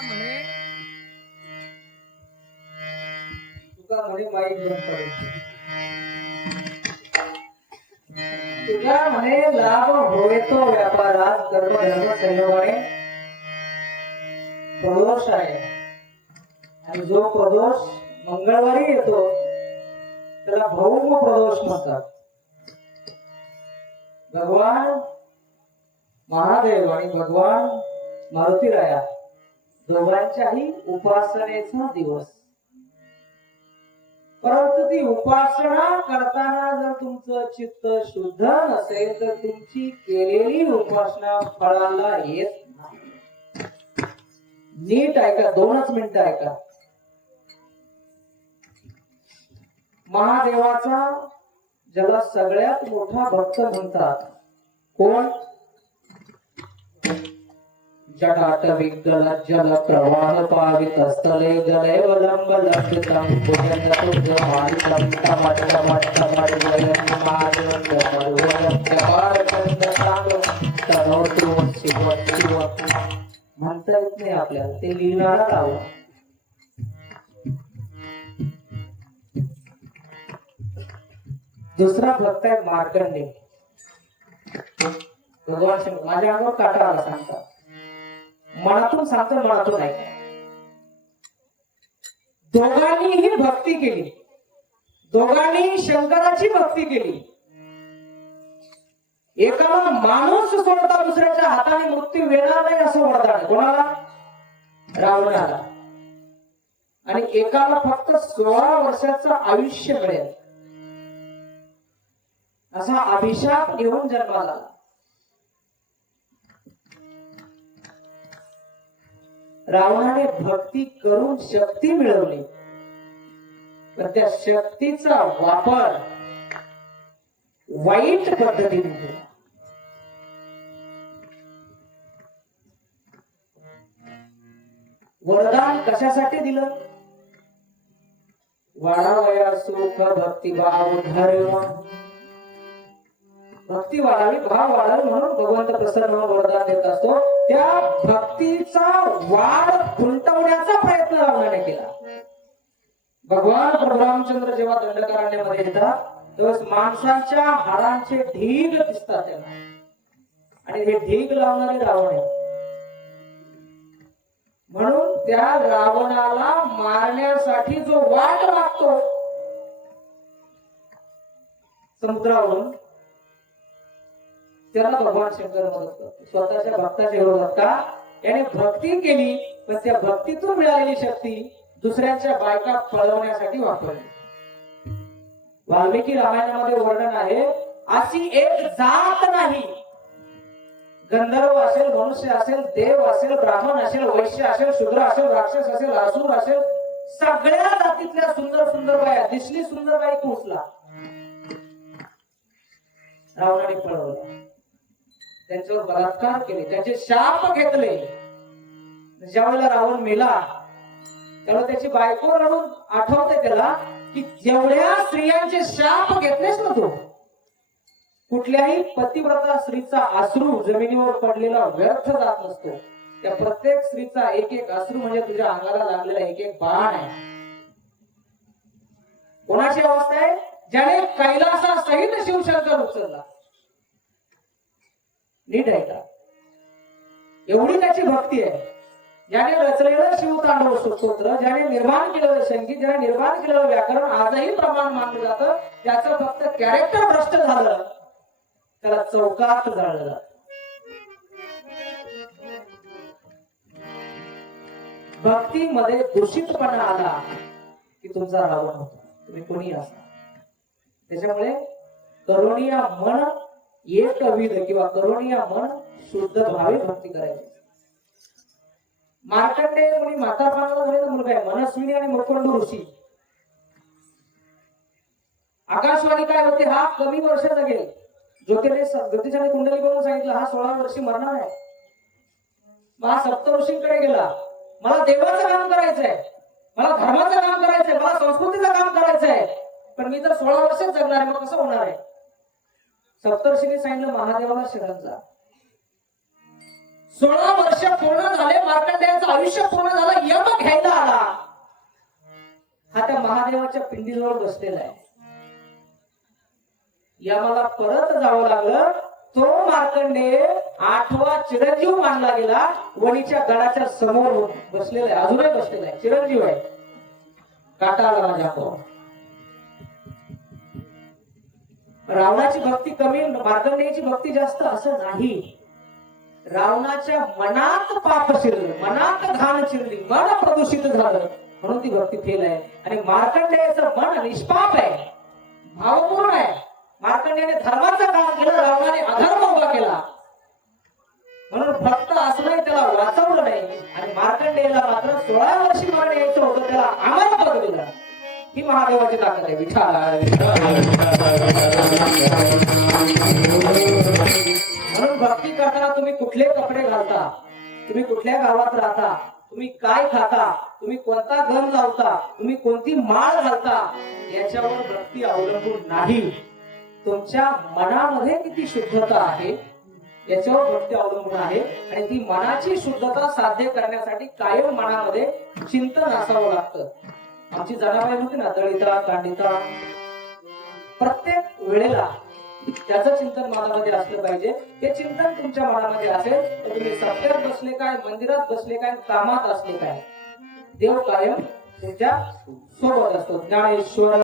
म्हणे तुका म्हणे वाईट बंद पडेल. तुझ्या म्हणे लाभ होय तो व्यापारात कर्म धर्म संयमाने प्रदोष आहे. आणि जो प्रदोष मंगळवारी येतो त्याला भौम प्रदोष म्हणतात. भगवान महादेव आणि भगवान मारुतीराया दोघांच्याही उपासनेचा दिवस. परंतु ती उपासना करताना जर तुमचं चित्त शुद्ध नसेल तर तुमची केलेली उपासना फळाला येत नाही. नीट ऐका दोनच मिनिटं ऐका. महादेवाचा ज्याला सगळ्यात मोठा भक्त म्हणतात कोण? टमट वयं मालिवंद मरुवयं जपार कंद सांग तनोतु शिव शिव म्हणता येत नाही आपल्याला ते लिहिणारा लावलं दुसरा भक्त आहे मार्कंडे भगवान शंकर माझ्या अंगावर काटा आला सांगतात. मनातून सांगतो मनातून नाही. दोघांनीही भक्ती केली. दोघांनी शंकराची भक्ती केली. एकाला माणूस सोडता दुसऱ्याच्या हाताने मृत्यू येणार नाही असं वरदान कोणाला? रावणाला. आणि एकाला फक्त सोळा वर्षाचं आयुष्य मिळेल. असा अभिशाप घेऊन जन्माला रावणाने भक्ती करून शक्ती मिळवली. पण त्या शक्तीचा वापर वाईट पद्धतीने केला. वरदान कशासाठी दिलं? वाढावया सुख भक्तिभाव धर्म. भक्ती वाढावी भाव वाढावी म्हणून भगवंत प्रसन्न वरदान देत असतो. त्या भक्तीचा वाढ खुंटवण्याचा प्रयत्न रावणाने केला. भगवान रामचंद्र जेव्हा दंडकारण्यामध्ये येतात तेव्हा माणसाच्या हाडांचे ढीग दिसतात त्यांना. आणि हे ढीग लावणारे रावण आहे म्हणून त्या रावणाला मारण्यासाठी जो वाट लागतो समुद्रावरून त्यांना भगवान शंकर मदत करतो स्वतःच्या भक्ताच्या विरोधात का? याने भक्ती केली पण त्या भक्तीतून मिळालेली शक्ती दुसऱ्यांच्या बायका पळवण्यासाठी वापरली. वाल्मिकी रामायणामध्ये वर्णन आहे अशी एक जात नाही. गंधर्व असेल मनुष्य असेल देव असेल ब्राह्मण असेल वैश्य असेल शूद्र असेल राक्षस असेल असुर असेल सगळ्या जातीतल्या सुंदर सुंदर बाया दिसली सुंदर बाई पोचला रावणाने पळवला. त्यांच्यावर बलात्कार केले. त्यांचे शाप घेतले. ज्या वेळेला रावण मेला. त्यावेळेला त्याची बायको रडून आठवते त्याला की जेवढ्या स्त्रियांचे शाप घेतलेस ना तू कुठल्याही पतिव्रता स्त्रीचा आश्रू जमिनीवर पडलेला व्यर्थ जात नसतो. त्या प्रत्येक स्त्रीचा एक एक आश्रू म्हणजे तुझ्या अंगाला लागलेला एक एक बाण आहे. कोणाची अवस्था आहे? ज्याने कैलासा सहित शिवशंकर उचलला नीट ऐका एवढी त्याची भक्ती आहे. ज्याने रचलेलं शिवतांडव स्तोत्र ज्याने निर्माण केलेलं संगीत ज्याने निर्माण केलेलं व्याकरण आजही प्रमाण मानलं जातं. त्याचं फक्त कॅरेक्टर भ्रष्ट झालं. त्याला चौकात जाळलं. भक्तीमध्ये दूषितपणा आला की तुमचा रावण होतो. तुम्ही कोणी असा त्याच्यामुळे करुणिया मन एक विध किंवा करुणिया मन शुद्ध भावे भक्ती करायची. मार्कंडे कोणी माता पाण्याला झालेला मुलगा आहे मनस्विनी आणि मुकुंड ऋषी. आकाशवाणी काय होते हा कमी वर्ष जगेल ज्योतिने ज्योतिषाने कुंडली बघून सांगितलं हा सोळा वर्षी मरणार आहे. मग हा सप्त ऋषींकडे गेला. मला देवाचं काम करायचंय. मला धर्माचं काम करायचंय. मला संस्कृतीचं काम करायचंय. पण मी तर सोळा वर्षच जगणार आहे मग कसं होणार आहे? सप्तर्षीने सांगितलं महादेवाला शरण जा. सोळा वर्ष पूर्ण झाले मार्कंडेयाचं आयुष्य पूर्ण झालं यम घ्यायला आला. हा त्या महादेवाच्या पिंडीजवळ बसलेला आहे. यमाला परत जावं लागलं. तो मार्कंडे आठवा चिरंजीव मानला गेला. वणीच्या गडाच्या समोर बसलेला आहे अजूनही बसलेला आहे. चिरंजीव आहे. काटा आला रावणाची भक्ती कमी मार्गवण्याची भक्ती जास्त असं नाही. रावणाच्या मनात पाप शिरलं मनात घाण शिरली मन प्रदूषित झालं. म्हणून ती भक्ती फेल आहे. आणि मार्कंडेयाचं मन निष्पाप आहे. भावपूर्ण आहे. मार्कंडेयाने धर्माचं काम केलं रावणाने अधर्म उभा केला. म्हणून फक्त असणं त्याला वाचवलं नाही. आणि मार्कंडेयाला मात्र सोळा वर्षी मरण यायचं होतं त्याला आम्हाला पद दिलं. ही महादेवाची ताकद आहे. विठ्ठल. म्हणून भक्ती करताना तुम्ही कुठले कपडे घालता तुम्ही कुठल्या गावात राहता तुम्ही काय खाता तुम्ही कोणता गम लावता तुम्ही कोणती माळ घालता याच्यावर भक्ती अवलंबून नाही. तुमच्या मनामध्ये किती शुद्धता आहे याच्यावर भक्ती अवलंबून आहे. आणि ती मनाची शुद्धता साध्य करण्यासाठी कायम मनामध्ये चिंतन असावं लागतं. आमची जनाबाई होती ना दळिता कांडिता. प्रत्येक वेळेला त्याचं चिंतन मनामध्ये असलं पाहिजे. ते चिंतन तुमच्या मनामध्ये असेल तर तुम्ही सत्यात बसले काय मंदिरात बसले काय कामात असले काय देव कायम तुमच्यासोबत असतो. ज्ञानेश्वर